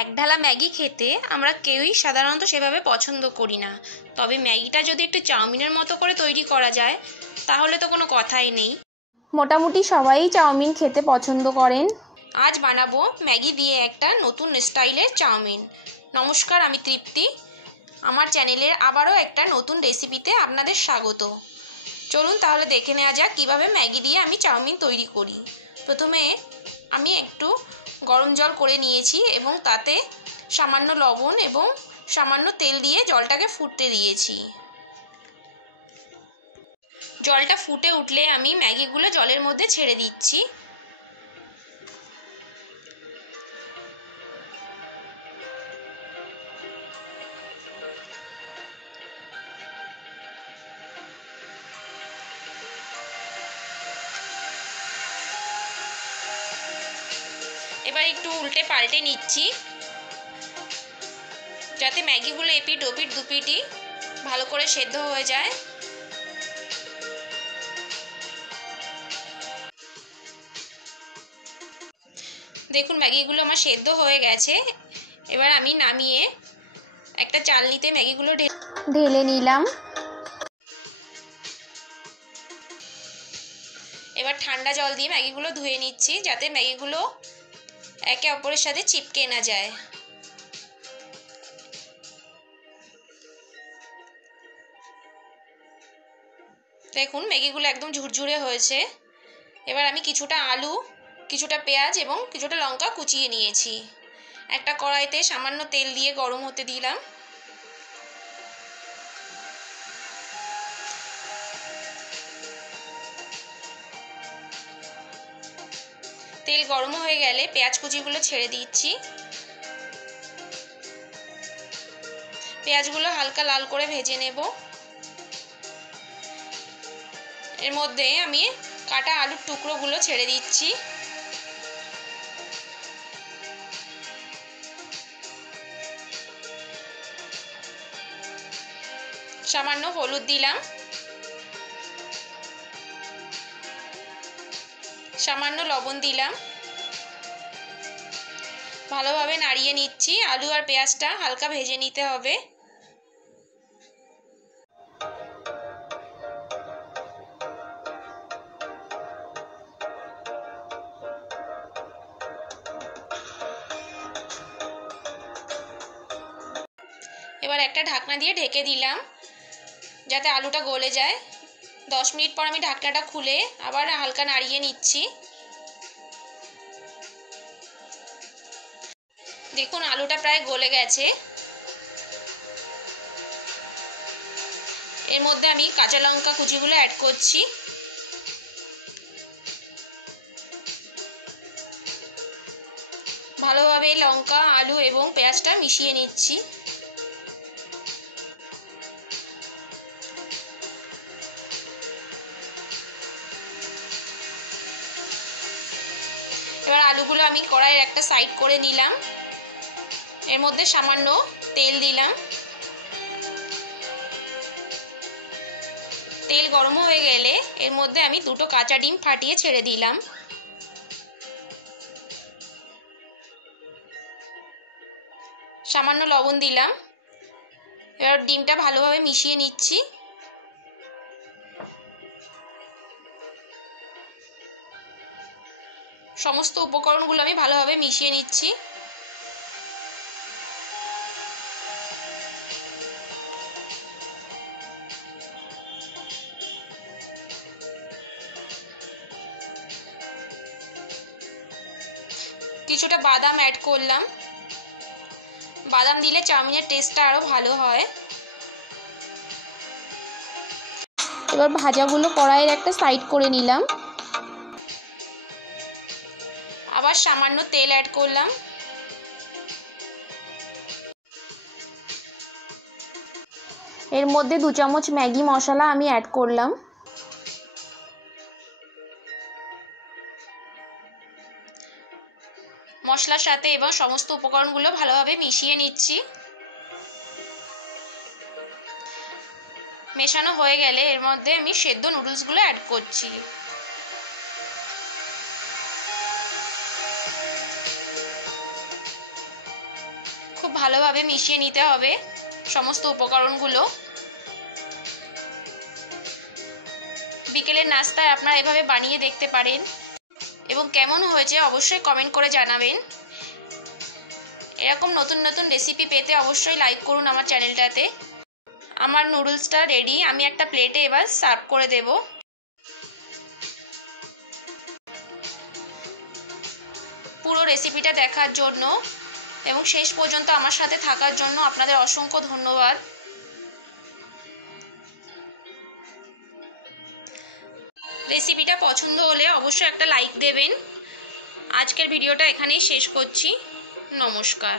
একঢালা Maggi খেতে আমরা কেউই সাধারণত সেভাবে পছন্দ করি না, তবে ম্যাগিটা যদি একটু চাউমিনের মতো করে তৈরি করা যায় তাহলে তো কোনো কথাই নেই। মোটামুটি সবাই চাউমিন খেতে পছন্দ করেন। আজ বানাবো ম্যাগি দিয়ে একটা নতুন স্টাইলের চাউমিন। নমস্কার, আমি তৃপ্তি। আমার চ্যানেলের আবারও একটা নতুন রেসিপিতে আপনাদের স্বাগত। চলুন তাহলে দেখে নেওয়া যাক কীভাবে ম্যাগি দিয়ে আমি চাউমিন তৈরি করি। প্রথমে আমি একটু গরম জল করে নিয়েছি এবং তাতে সামান্য লবণ এবং সামান্য তেল দিয়ে জলটাকে ফুটতে দিয়েছি। জলটা ফুটে উঠলে আমি ম্যাগিগুলো জলের মধ্যে ছেড়ে দিচ্ছি। এবার একটু উল্টে পাল্টে নিচ্ছি যাতে ম্যাগিগুলো এপিট ওপিট দুপিটি ভালো করে সেদ্ধ হয়ে যায়। দেখুন ম্যাগিগুলো আমার সেদ্ধ হয়ে গেছে। এবার আমি নামিয়ে একটা চালনিতে ম্যাগিগুলো ঢেলে নিলাম। এবার ঠান্ডা জল দিয়ে ম্যাগিগুলো ধুয়ে নিচ্ছি যাতে ম্যাগিগুলো একে অপরের সাথে চিপকে না যায়। দেখুন ম্যাগিগুলো একদম ঝুরঝুরে হয়েছে। এবার আমি কিছুটা আলু, কিছুটা পেঁয়াজ এবং কিছুটা লঙ্কা কুচিয়ে নিয়েছি। একটা কড়াইতে সামান্য তেল দিয়ে গরম হতে দিলাম। তেল গরম হয়ে গেলে পেঁয়াজ কুচিগুলো ছেড়ে দিচ্ছি। পেঁয়াজগুলো হালকা লাল করে ভেজে নেব। এর মধ্যে আমি কাটা আলুর টুকরোগুলো ছেড়ে দিচ্ছি। সামান্য হলুদ দিলাম, সামান্য লবণ দিলাম। ভালোভাবে নাড়িয়ে নিচ্ছি। আলু আর পেঁয়াজটা হালকা ভেজে নিতে হবে। এবার একটা ঢাকনা দিয়ে ঢেকে দিলাম যাতে আলুটা গলে যায়। 10 মিনিট পর আমি ঢাকনাটা খুলে আবার হালকা নাড়িয়ে নিচ্ছি। দেখুন আলুটা প্রায় গলে গেছে। এর মধ্যে আমি কাঁচা লঙ্কা কুচিগুলো অ্যাড করছি। ভালোভাবে লঙ্কা, আলু এবং পেঁয়াজটা মিশিয়ে নিচ্ছি। এবার আলুগুলো আমি কড়াইয়ের একটা সাইড করে নিলাম। এর মধ্যে সামান্য তেল দিলাম। তেল গরম হয়ে গেলে এর মধ্যে আমি দুটো কাঁচা ডিম ফাটিয়ে ছেড়ে দিলাম। সামান্য লবণ দিলাম। এবার ডিমটা ভালোভাবে মিশিয়ে নিচ্ছি। সমস্ত উপকরণগুলো আমি ভালোভাবে মিশিয়ে নিচ্ছি। কিছুটা বাদাম অ্যাড করলাম। বাদাম দিলে চাউমিনের টেস্টটা আরো ভালো হয়। এবার ভাজাগুলো কড়াইয়ের একটা সাইড করে নিলাম। আবার সামান্য তেল অ্যাড করলাম। এর মধ্যে 2 চামচ ম্যাগি মশলা আমি অ্যাড করলাম। মশলার সাথে এবং সমস্ত উপকরণগুলো ভালোভাবে মিশিয়ে নিচ্ছি। মেশানো হয়ে গেলে এর মধ্যে আমি সেদ্ধ নুডলসগুলো অ্যাড করছি। খুব ভালোভাবে মিশিয়ে নিতে হবে সমস্ত উপকরণগুলো। বিকেলের নাস্তায় আপনারা এভাবে বানিয়ে দেখতে পারেন এবং কেমন হয়েছে অবশ্যই কমেন্ট করে জানাবেন। এরকম নতুন নতুন রেসিপি পেতে অবশ্যই লাইক করুন আমার চ্যানেলটাতে। আমার নুডলসটা রেডি, আমি একটা প্লেটে এবার সার্ভ করে দেব। পুরো রেসিপিটা দেখার জন্য এবং শেষ পর্যন্ত আমার সাথে থাকার জন্য আপনাদের অসংখ্য ধন্যবাদ। রেসিপিটা পছন্দ হলে অবশ্যই একটা লাইক দেবেন। আজকের ভিডিওটা এখানেই শেষ করছি। নমস্কার।